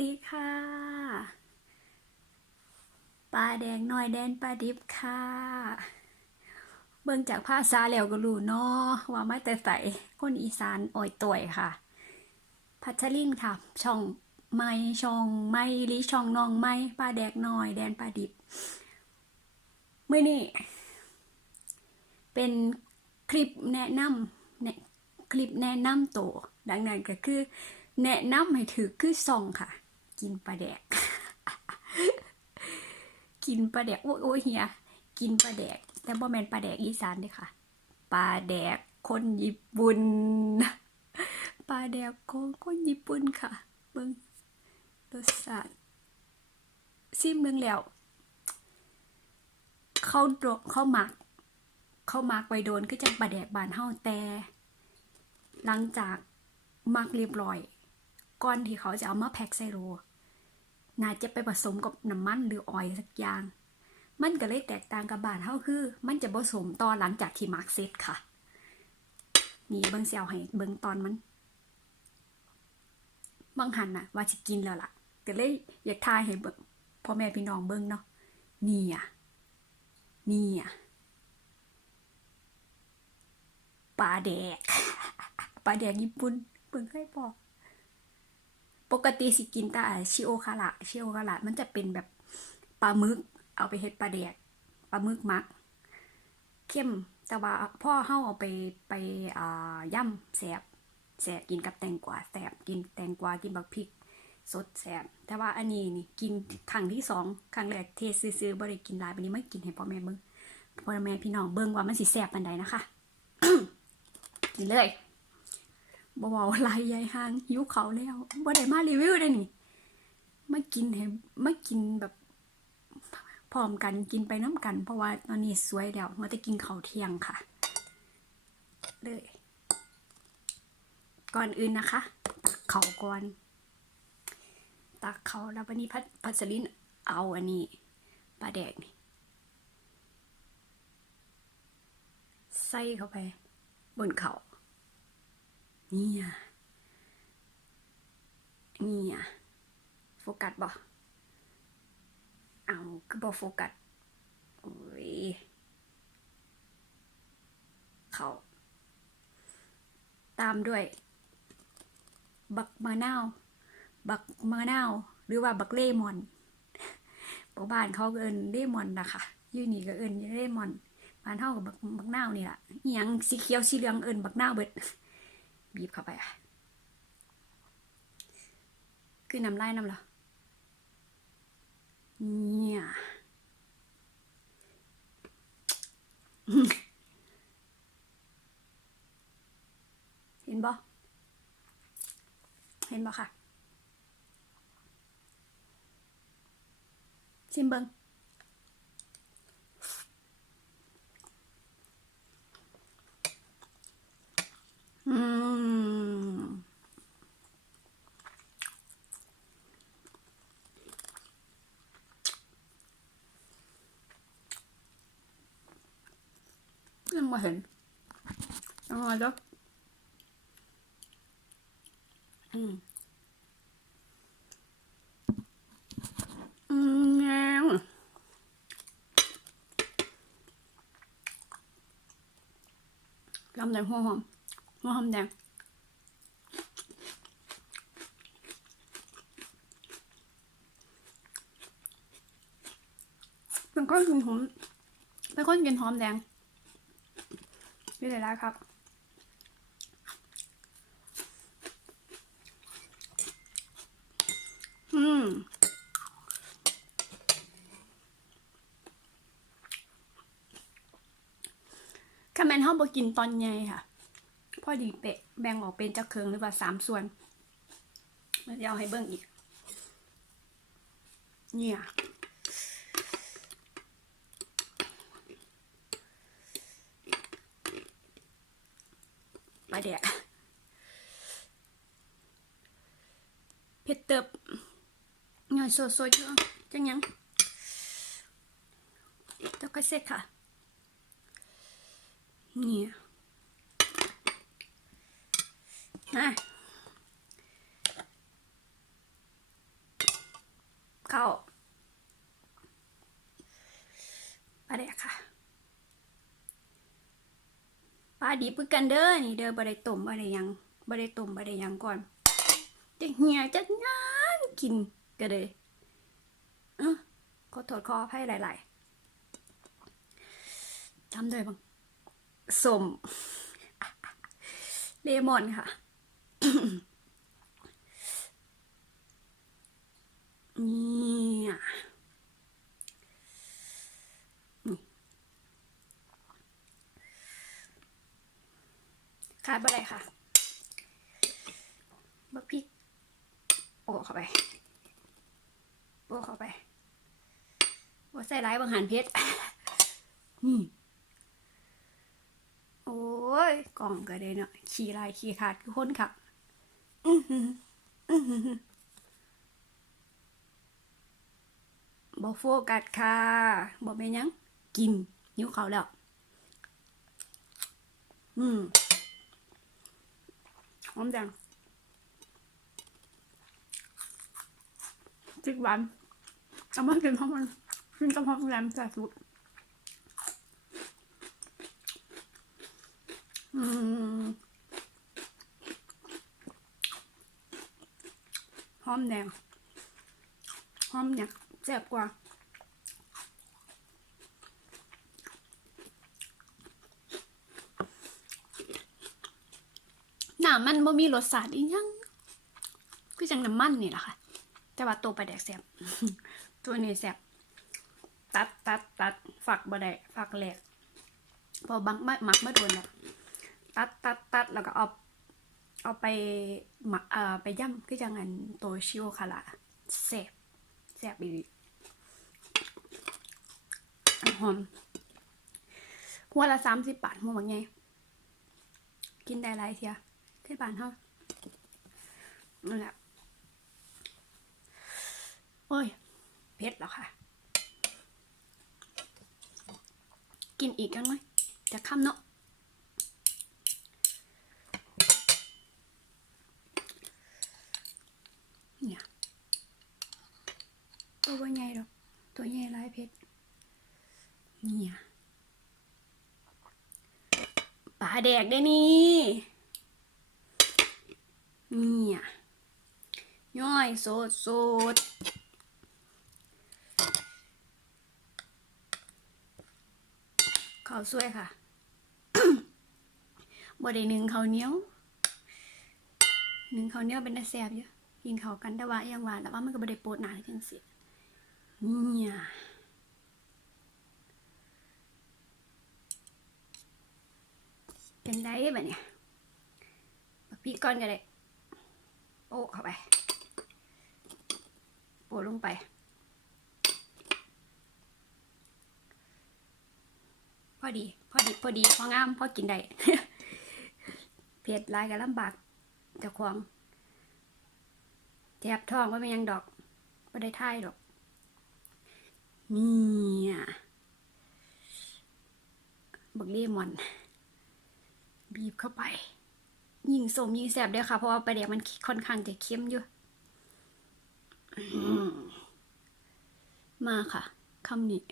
สวัสดีค่ะ ปลาแดงน้อยแดนปลาดิบค่ะ เบิ่งจากภาษาแล้วก็รู้เนาะว่ามาแต่ใส่คนอีสานอ่อยต่อยค่ะ พัชรินค่ะ ช่องไม่ช่องไม่ลิช่องน้องไม่ปลาแดกน้อยแดนปลาดิบเมื่อนี่เป็นคลิปแนะนำเนี่ยคลิปแนะนำตัวดังนั้นก็คือ แนะนำให้ถือคือซองค่ะ กินปลาแดก กินปลาแดก โอ้ยโอ้ยเฮีย กินปลาแดก แต่บ่แมนปลาแดกอีสานเด้ค่ะ ปลาแดกคนญี่ปุ่น ปลาแดกของคนญี่ปุ่นค่ะ เบิ่งรสชาติซิมเบิ่งแล้ว เขาโดเขาหมัก เขาหมักไว้โดนก็จังปลาแดกบานเฮาแต่ หลังจากหมักเรียบร้อย ก่อนที่เขาจะเอามาแพ็คใส่โล น่าจะไปผสมกับน้ำมันหรือออยสักอย่าง มันก็เลยแตกต่างกับบานเฮาคือ มันจะผสมตอนหลังจากที่หมักเสร็จค่ะ นี่เบิ่งเสียวให้เบิ่งตอนมันบางหันน่ะ ว่าจะกินแล้วล่ะก็เลยอยากทายให้เบิ่งพ่อแม่พี่น้องเบิ่งเนาะนี่อะนี่อะปลาแดกปลาแดกญี่ปุ่นเบิ่งเคยบอก ปกติสิกินแต่ชิโอคาระชิโอคาระมันจะเป็นแบบปลาหมึก เอาไปเฮ็ดปลาแดกปลาหมึกมัก เข้มแต่ว่าพ่อเฮาเอาไปไปอ่าย่ำแสบแสบกินกับแตงกวาแสบกินแตงกวากินบักพริก สดแสบแต่ว่าอันนี้นี่กินครั้งที่สองครั้งแรกเทซื้อๆบ่ได้กินหลายบัดนี้ไม่กินให้พ่อแม่เบิ่งพ่อแม่พี่น้องเบิ่งว่ามันสิแสบปานใดนะคะกินเลย บ่เว้าลายยายห่างหิวเขาแล้วบ่ได้มารีวิวได้นี่มากินให้มากินแบบพร้อมกันกินไปน้ำกัน เพราะว่าตอนนี้สวยแล้วมาจะกินเขาเที่ยงค่ะ เลย ก่อนอื่นนะคะตักเขาก่อน ตักเขาแล้ววันนี้พัดพัสลินเอาอันนี้ปลาแดกนี่ใส่เข้าไป บนเขา นี่อะนี่อะโฟกัสบ่เอาก็บอโฟกัสโอ้ยเขาตามด้วย บักมะนาวบักมะนาวหรือว่าบักเลมอนปกบ้านเขาเอินเลมอนนะคะยูนี่ก็เอินเลมอนบ้านเท่ากับบักบักนาวนี่แหละอหยังสีเขียวสีเหลืองเอินบักนาวเบิด บีบเข้าไปอะ คือน้ำลายน้ำเหรอเนี่ยเห็นบ่เห็นบ่ค่ะ ชิมเบิงอืม มาเห็นยังไงจ๊ะอืมอืมแงงลำแดงหัวหอมหัวหอมแดงเป็นคนกินหอมเป็นคนกินหอมแดง นี่เลยนะครับอืมคาแมนห้องบกินตอนใหญ่ค่ะ พอดีเปะแบ่งออกเป็นจักเคืองหรือว่าสามส่วนเดี๋ยวให้เบิ่งอีก เนี่ย ปลาแดกเผ็ดเติบหน่อยโซ่ซเยอจังยังแล้วก็เสร็จค่ะ นี่นะเข้าไปเลยค่ะ อกันเด้อนี่เด้อบ่ได้ต้มบ่ได้ยังบ่ได้ต้มบ่ได้ยังก่อนจะเหี่ยจะงานกินก็เลยเออขอโทษขออภัยหลายๆทำด้วยบ้างสมเลมอนค่ะ นี่ยนี่ ขาดบ่ได้ค่ะบักพริก โอ้เข้าไปโอ้เข้าไปว่าใส่ร้ายบางหันเพชรนี่โอ้ยกล่องก็ได้เนาะขี่ลายขี่ขาดคือคนค่ะอือหืออือหือบ่โฟกัสค่ะบ่เป็นยัง กินนิ้วเขาแล้ว อืม หอมจังจิกหวานเอามากินเพราะมันกินกับหอมแรมแต่สุดอืมหอมแดงหอมเนี่ยแซ่บกว่า มันบ่มีรสชาติอีหยังคือจังน้ำมันนี่แหละค่ะ แต่ว่าตัวปลาแดกแซ่บตัวนี้แซ่บตัดตัดตัดฝักบ่ได้ฝักแหลกพอบังมาหมักไมาโดนแล้วตัดตัดตัดแล้วก็เอาเอาไปหมักเอ่อไปย่ำคือจังอันโตชิโอคาระแซ่บแซ่บอีหลีหอมหัวละสามสิบบาทหัวบางไงกินได้หลายเทีย เที่บานเฮานั่นแหละโอ้ยเผ็ดแล้วค่ะ กินอีกกันไหมจะค่ำเนาะเนี่ยตัวใหญ่หรอกตัวใหญ่ลายเพชรเนี่ยปลาแดกได้นี่ เนี่ยย่อยสดสดข้าวสวยค่ะบ่ได้หนึ่งข้าวเหนียวหนึ่งข้าวเหนียวเป็นตาแซ่บอยู่กินเขาวกันแต่ว่ายังว่าแต่ว่ามันก็บ่ได้โปรดหนาจังสิเนี่ยเป็นได้แบบเนี่ยบักพี่ก้อนก็ได้ โปะเข้าไปโปะลงไป พอดี พอดี พอดี พองาม พอกินได้ เผ็ดลายก็ลำบากจ้าของแจบทองว่าเป็นยังดอกไม่ได้ท่ายดอกเนี่ยบักเลมอน บีบเข้าไป ยิงสมยิงแสบเด้อค่ะ เพราะว่าปลาแดกมันค่อนข้างจะเค็มอยู่อืมมาค่ะคำนี้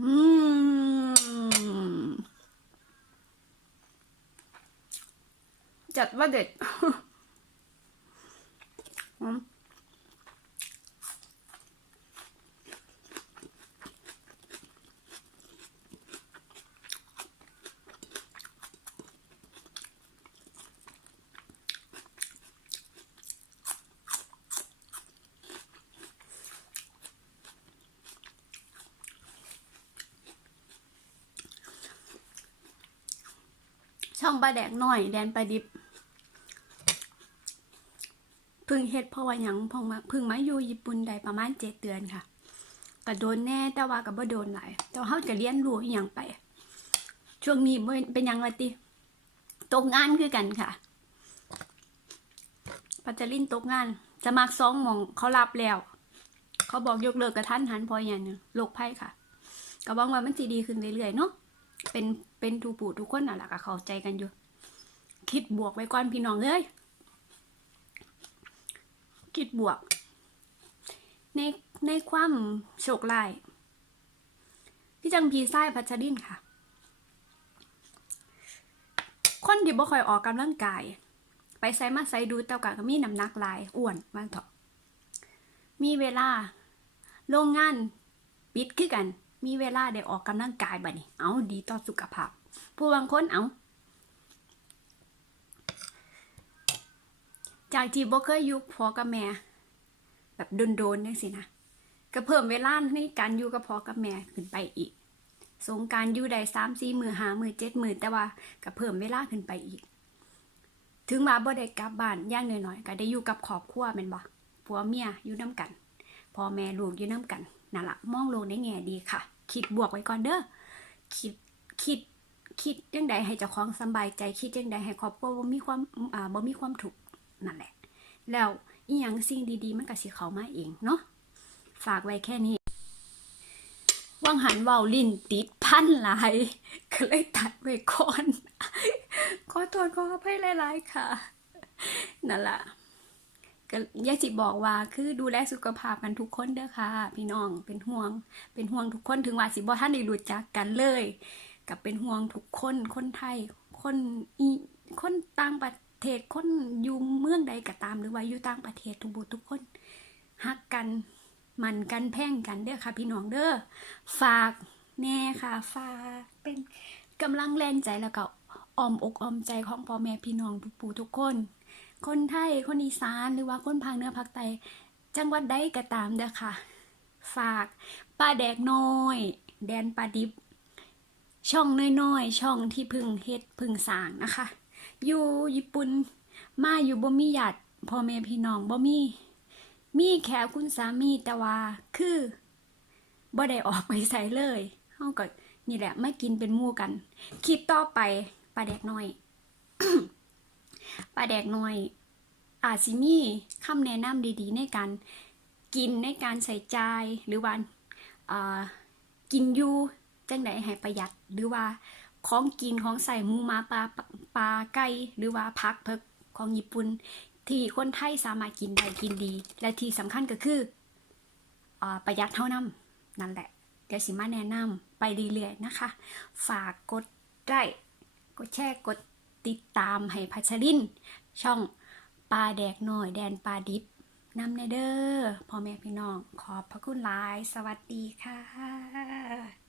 อืมจัดว่าเด็ด ช่องปลาแดกหน่อย แดนปลาดิบพึ่งเฮ็ดเพราะว่าหยังพอมาพึ่งมาอยู่ญี่ปุ่นได้ประมาณเจ็ดเดือนค่ะก็โดนแน่แต่ว่าก็บ่โดนหลายแต่เฮาจะเรียนรู้อหยังไป ช่วงนี้เป็นยังว่าติตกงานคือกันค่ะปัจจลินตกงานสมัครสองมองเขารับแล้ว เขาบอกยกเลิกกระทันหันพออย่างหนึงโรคภัยค่ะ ก็หวังว่ามันสิดีขึ้นเรื่อยๆเนาะ เป็นเป็นทุกผู้ทุกคนน่ะหล่ะก็เข้าใจกันอยู่ คิดบวกไว้ก่อนพี่น้องเอ้ยคิดบวก ในในความโชคร้ายพี่จังพีไส้พัชรินค่ะ คนที่บ่ค่อยออกกำลังกาย ไปไซมาไซดูเต่ากะก็มีน้ำหนักลายอ้วนว่าเถอะมีเวลาโรงงานปิดคือกัน มีเวลาได้ออกกำลังกายบัดนี้เอาดีต่อสุขภาพ ผู้บางคนเอาจากที่บ่เคยอยู่พอกับแม่ แบบโดนๆจังสินะก็เพิ่มเวลาในการอยู่กับพ่อกับแม่ขึ้นไปอีก สงการอยู่ได้สามสี่มือหามือเจ็ดมือแต่ว่าก็เพิ่มเวลาขึ้นไปอีก ถึงมาบ่ได้กลับบ้านย่างน้อยๆก็ได้อยู่กับครอบครัวแม่นบ่ผัวเมียอยู่น้ำกันพ่อแม่ลูกอยู่น้ำกัน นั่นละมองโลกในแง่ดีค่ะ คิดบวกไว้ก่อนเด้อคิดคิดคิดจังใดให้เจ้าของสบายใจ คิดจังใดให้ครอบครัวบ่มีความอ่าบ่มีความทุกนั่นแหละ แล้วอีหยังสิ่งดีๆ มันก็สิเข้ามาเองเนาะฝากไว้แค่นี้ว่างหันเว้าลิ้นติดพันหลายก็เลยตัดไว้ก่อน ขอโทษขออภัยหลายๆค่ะนั่นล่ะ ก็ยากสิบอกว่าคือดูแลสุขภาพกันทุกคนเด้อค่ะ พี่น้องเป็นห่วง เป็นห่วงทุกคนถึงว่าสิบ่ท่านได้รู้จักกันเลย กับเป็นห่วงทุกคนคนไทย คนอีคนต่างประเทศคนอยู่เมืองใดก็ตามหรือว่าอยู่ต่างประเทศทุกบุทุกคนฮักกันมันกันแพ่งกันเด้อค่ะ พี่น้องเด้อฝากแน่ค่ะฝากเป็นกำลังแรงใจแล้วก็อ้อมอกอ้อมใจของพ่อแม่พี่น้องทุกปู่ทุกคน คนไทย คนอีสาน หรือว่าคนภาคเหนือภาคใต้จังหวัดใดก็ตามเด้อค่ะ ฝากป้าแดกน้อย แดนปลาดิบ ช่องน้อยๆ ช่องที่พึ่งเฮ็ดพึ่งสางนะคะ อยู่ญี่ปุ่น มาอยู่บ่มีญาติพ่อแม่พี่น้องบ่มี มีแค่คุณสามีแต่ว่าคือบ่ได้ออกไปใส่เลยเฮาก็นี่แหละไม่กินเป็นมู่กันคลิปต่อไปปลาแดกน้อย ปลาแดกน้อย อาจสิมีคำแนะนำดีๆ ในการกินในการใส่ใจหรือว่ากินอยู่จังไดให้ประหยัดหรือว่าของกินของใส่หมูมาปลาปลาไก่หรือว่าพักเพิกของญี่ปุ่น ที่คนไทยสามารถกินได้กินดี และที่สำคัญก็คืออประหยัดเท่านั้นนั่นแหละ เดี๋ยวสิมาแนะนำไปเรื่อยๆนะคะ ฝากกดไลค์กดแชร์กด ติดตามให้พัชริน ช่องปลาแดกหน่อยแดนปลาดิบนำในเด้อพ่อแม่พี่น้อง ขอบพระคุณหลาย สวัสดีค่ะ